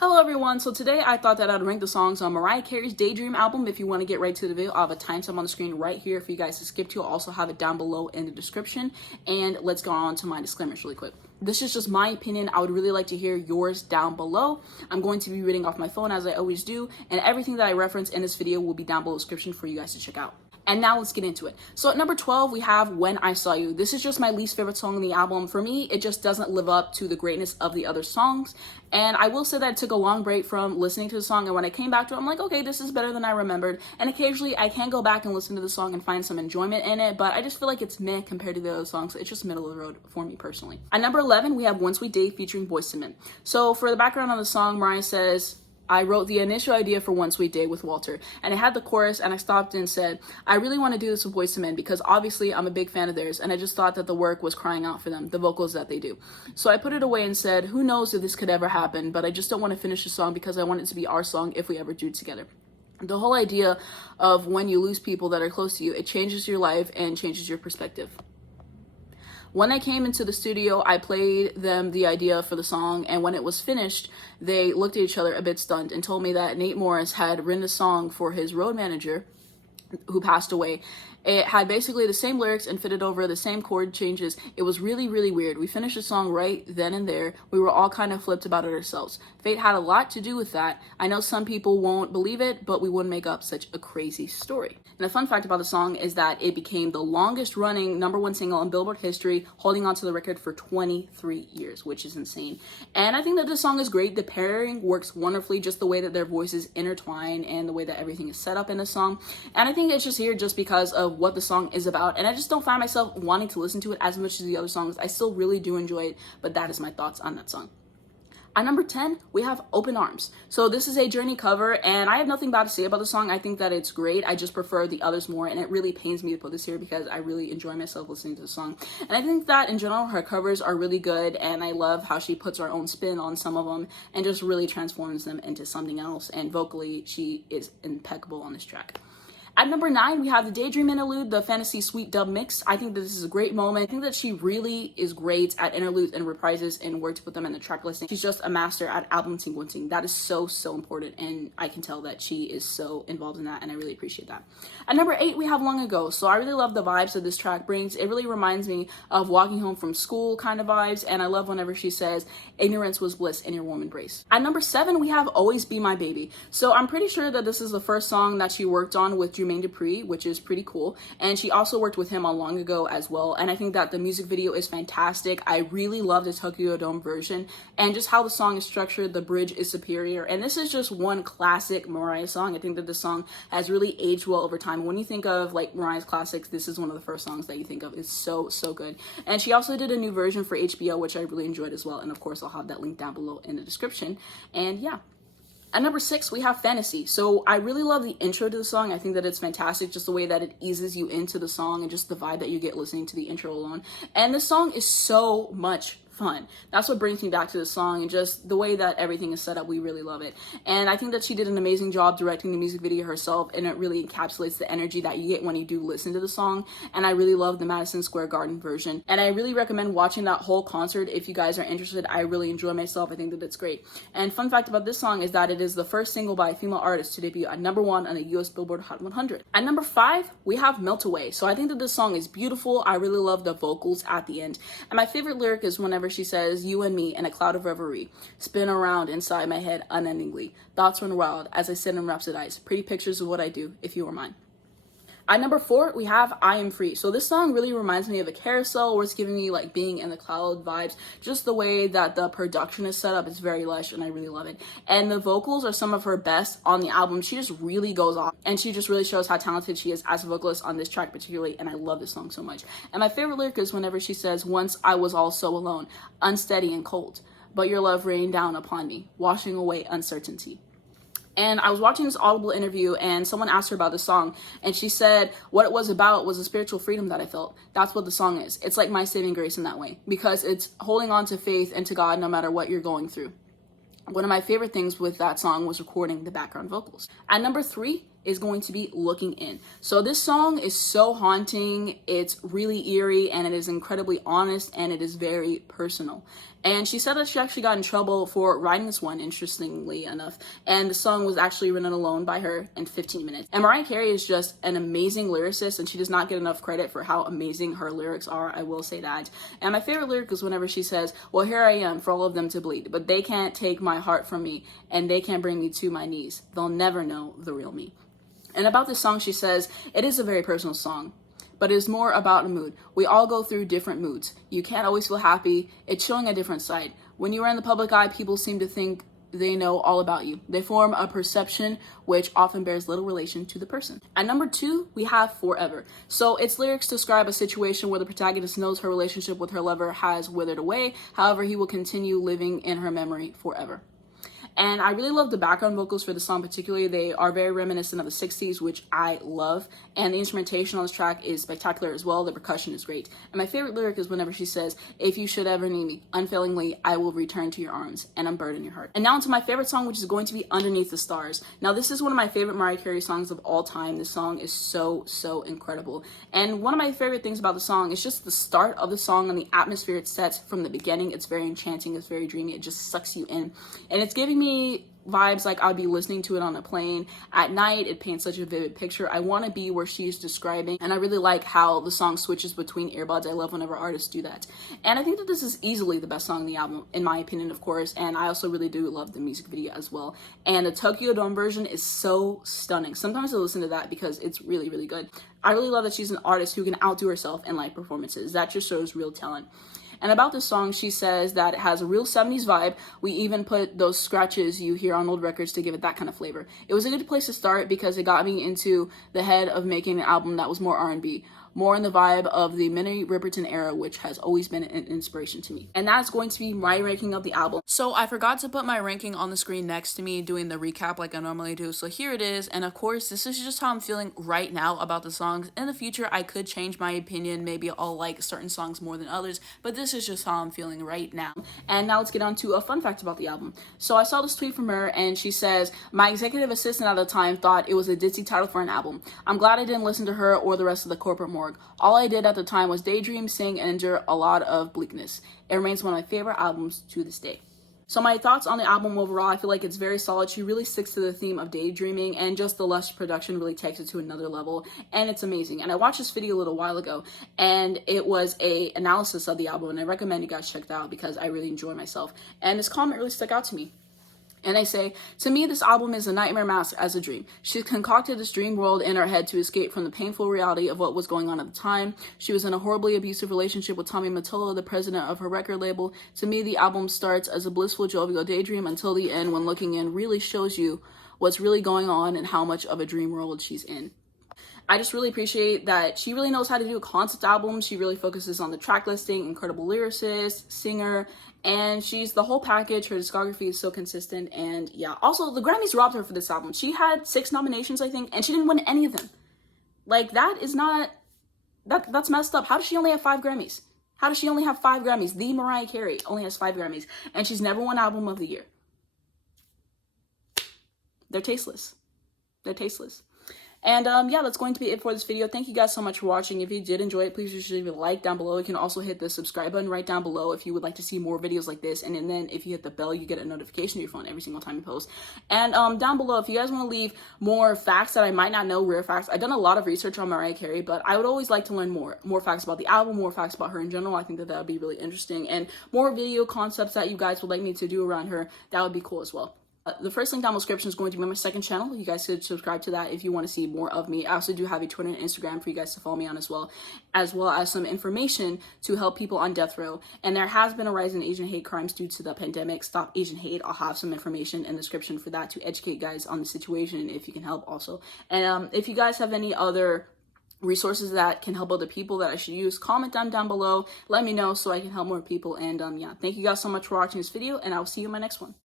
Hello everyone, so today I thought that I'd rank the songs on Mariah Carey's Daydream album. If you want to get right to the video, I'll have a timestamp on the screen right here for you guys to skip to. I'll also have it down below in the description. And let's go on to my disclaimers really quick. This is just my opinion. I would really like to hear yours down below. I'm going to be reading off my phone as I always do, and everything that I reference in this video will be down below in the description for you guys to check out. And now let's get into it. So at number 12, we have When I Saw You. This is just my least favorite song on the album. For me, it just doesn't live up to the greatness of the other songs. And I will say that I took a long break from listening to the song, and when I came back to it, I'm like, okay, this is better than I remembered. And occasionally I can go back and listen to the song and find some enjoyment in it, but I just feel like it's meh compared to the other songs. It's just middle of the road for me personally. At number 11, we have One Sweet Day featuring Boyz II Men. So for the background on the song, Mariah says, I wrote the initial idea for One Sweet Day with Walter, and I had the chorus, and I stopped and said, I really want to do this with Boyz II Men because obviously I'm a big fan of theirs, and I just thought that the work was crying out for them, the vocals that they do. So I put it away and said, who knows if this could ever happen, but I just don't want to finish the song because I want it to be our song if we ever do it together. The whole idea of when you lose people that are close to you, it changes your life and changes your perspective. When I came into the studio, I played them the idea for the song, and when it was finished, they looked at each other a bit stunned and told me that Nate Morris had written a song for his road manager, who passed away. It had basically the same lyrics and fitted over the same chord changes. It was really, really weird. We finished the song right then and there. We were all kind of flipped about it ourselves. Fate had a lot to do with that. I know some people won't believe it, but we wouldn't make up such a crazy story. And a fun fact about the song is that it became the longest running #1 single in Billboard history, holding on to the record for 23 years, which is insane. And I think that this song is great. The pairing works wonderfully, just the way that their voices intertwine and the way that everything is set up in the song. And I think it's just here just because of what the song is about, and I just don't find myself wanting to listen to it as much as the other songs. I still really do enjoy it, but that is my thoughts on that song. At number 10, we have Open Arms. So this is a Journey cover, and I have nothing bad to say about the song. I think that it's great. I just prefer the others more, and it really pains me to put this here because I really enjoy myself listening to the song. And I think that in general, her covers are really good, and I love how she puts her own spin on some of them and just really transforms them into something else. And vocally, she is impeccable on this track. At number 9, we have the Daydream interlude, the Fantasy Suite dub mix. I think that this is a great moment. I think that she really is great at interludes and reprises and where to put them in the track listing. She's just a master at album sequencing. That is so, so important, and I can tell that she is so involved in that, and I really appreciate that. At number 8, we have Long Ago. So I really love the vibes that this track brings. It really reminds me of walking home from school kind of vibes, and I love whenever she says, ignorance was bliss in your warm embrace. At number 7, we have Always Be My Baby. So I'm pretty sure that this is the first song that she worked on with Jermaine Dupri, which is pretty cool, and she also worked with him on Long Ago as well, and I think that the music video is fantastic. I really love the Tokyo Dome version, and just how the song is structured, the bridge is superior, and this is just one classic Mariah song. I think that this song has really aged well over time. When you think of like Mariah's classics, this is one of the first songs that you think of. It's so, so good. And she also did a new version for HBO, which I really enjoyed as well, and of course I'll have that link down below in the description. And yeah. At number 6, we have Fantasy. So I really love the intro to the song. I think that it's fantastic, just the way that it eases you into the song and just the vibe that you get listening to the intro alone. And the song is so much fun. That's what brings me back to the song, and just the way that everything is set up, we really love it. And I think that she did an amazing job directing the music video herself, and it really encapsulates the energy that you get when you do listen to the song. And I really love the Madison Square Garden version, and I really recommend watching that whole concert if you guys are interested. I really enjoy myself. I think that it's great. And fun fact about this song is that it is the first single by a female artist to debut at #1 on the US Billboard Hot 100. At number 5, we have Melt Away. So I think that this song is beautiful. I really love the vocals at the end, and my favorite lyric is whenever she says, you and me in a cloud of reverie, spin around inside my head unendingly. Thoughts run wild as I sit and rhapsodize. Pretty pictures of what I do if you were mine. At number 4, we have I Am Free. So this song really reminds me of a carousel, where it's giving me like being in the cloud vibes. Just the way that the production is set up is very lush, and I really love it. And the vocals are some of her best on the album. She just really goes off, and she just really shows how talented she is as a vocalist on this track particularly, and I love this song so much. And my favorite lyric is whenever she says, once I was all so alone, unsteady and cold, but your love rained down upon me, washing away uncertainty. And I was watching this Audible interview, and someone asked her about the song, and she said what it was about was a spiritual freedom that I felt. That's what the song is. It's like my saving grace in that way, because it's holding on to faith and to God no matter what you're going through. One of my favorite things with that song was recording the background vocals. At number 3 is going to be Looking In. So this song is so haunting, it's really eerie, and it is incredibly honest, and it is very personal. And she said that she actually got in trouble for writing this one, interestingly enough. And the song was actually written alone by her in 15 minutes. And Mariah Carey is just an amazing lyricist, and she does not get enough credit for how amazing her lyrics are, I will say that. And my favorite lyric is whenever she says, well, here I am for all of them to bleed, but they can't take my heart from me, and they can't bring me to my knees. They'll never know the real me. And about this song, she says, it is a very personal song, but it's more about a mood. We all go through different moods. You can't always feel happy. It's showing a different side. When you are in the public eye, people seem to think they know all about you. They form a perception which often bears little relation to the person. At number 2, we have Forever. So its lyrics describe a situation where the protagonist knows her relationship with her lover has withered away. However, he will continue living in her memory forever. And I really love the background vocals for the song particularly. They are very reminiscent of the 60s, which I love. And the instrumentation on this track is spectacular as well. The percussion is great. And my favorite lyric is whenever she says, if you should ever need me, unfailingly, I will return to your arms and unburden your heart. And now into my favorite song, which is going to be Underneath the Stars. Now, this is one of my favorite Mariah Carey songs of all time. This song is so, so incredible. And one of my favorite things about the song is just the start of the song and the atmosphere it sets from the beginning. It's very enchanting. It's very dreamy. It just sucks you in. And it's giving me vibes like I'll be listening to it on a plane at night. It paints such a vivid picture. I want to be where she's describing, and I really like how the song switches between earbuds. I love whenever artists do that. And I think that this is easily the best song on the album, in my opinion, of course. And I also really do love the music video as well. And the Tokyo Dome version is so stunning. Sometimes I listen to that because it's really, really good. I really love that she's an artist who can outdo herself in live performances. That just shows real talent. And about this song, she says that it has a real 70s vibe. We even put those scratches you hear on old records to give it that kind of flavor. It was a good place to start because it got me into the head of making an album that was more R&B, more in the vibe of the Minnie Riperton era, which has always been an inspiration to me. And that's going to be my ranking of the album. So I forgot to put my ranking on the screen next to me doing the recap like I normally do. So here it is. And of course, this is just how I'm feeling right now about the songs. In the future, I could change my opinion. Maybe I'll like certain songs more than others, but this is just how I'm feeling right now. And now let's get on to a fun fact about the album. So I saw this tweet from her and she says, my executive assistant at the time thought it was a ditzy title for an album. I'm glad I didn't listen to her or the rest of the corporate morgue. All I did at the time was daydream, sing, and endure a lot of bleakness. It remains one of my favorite albums to this day. So my thoughts on the album overall, I feel like it's very solid. She really sticks to the theme of daydreaming, and just the lush production really takes it to another level, and it's amazing. And I watched this video a little while ago, and it was a analysis of the album, and I recommend you guys check it out because I really enjoy myself. And this comment really stuck out to me. And they say, to me, this album is a nightmare masked as a dream. She concocted this dream world in her head to escape from the painful reality of what was going on at the time. She was in a horribly abusive relationship with Tommy Mottola, the president of her record label. To me, the album starts as a blissful, jovial daydream until the end, when looking in really shows you what's really going on and how much of a dream world she's in. I just really appreciate that she really knows how to do a concept album. She really focuses on the track listing, incredible lyricist, singer, and she's the whole package. Her discography is so consistent, and yeah. Also, the Grammys robbed her for this album. She had 6 nominations, I think, and she didn't win any of them. Like, that is not... That's messed up. How does she only have 5 Grammys? How does she only have 5 Grammys? The Mariah Carey only has 5 Grammys, and she's never won Album of the Year. They're tasteless. They're tasteless. And yeah, that's going to be it for this video. Thank you guys so much for watching. If you did enjoy it, please just leave a like down below. You can also hit the subscribe button right down below if you would like to see more videos like this. And then if you hit the bell, you get a notification to your phone every single time you post. And down below, if you guys want to leave more facts that I might not know, rare facts. I've done a lot of research on Mariah Carey, but I would always like to learn more facts about the album, more facts about her in general. I think that would be really interesting. And more video concepts that you guys would like me to do around her, that would be cool as well. The first link down in the description is going to be my second channel. You guys could subscribe to that if you want to see more of me. I also do have a Twitter and Instagram for you guys to follow me on as well as some information to help people on death row. And there has been a rise in Asian hate crimes due to the pandemic. Stop Asian hate. I'll have some information in the description for that to educate guys on the situation if you can help also. And if you guys have any other resources that can help other people that I should use, comment them down below. Let me know so I can help more people. And yeah, thank you guys so much for watching this video, and I will see you in my next one.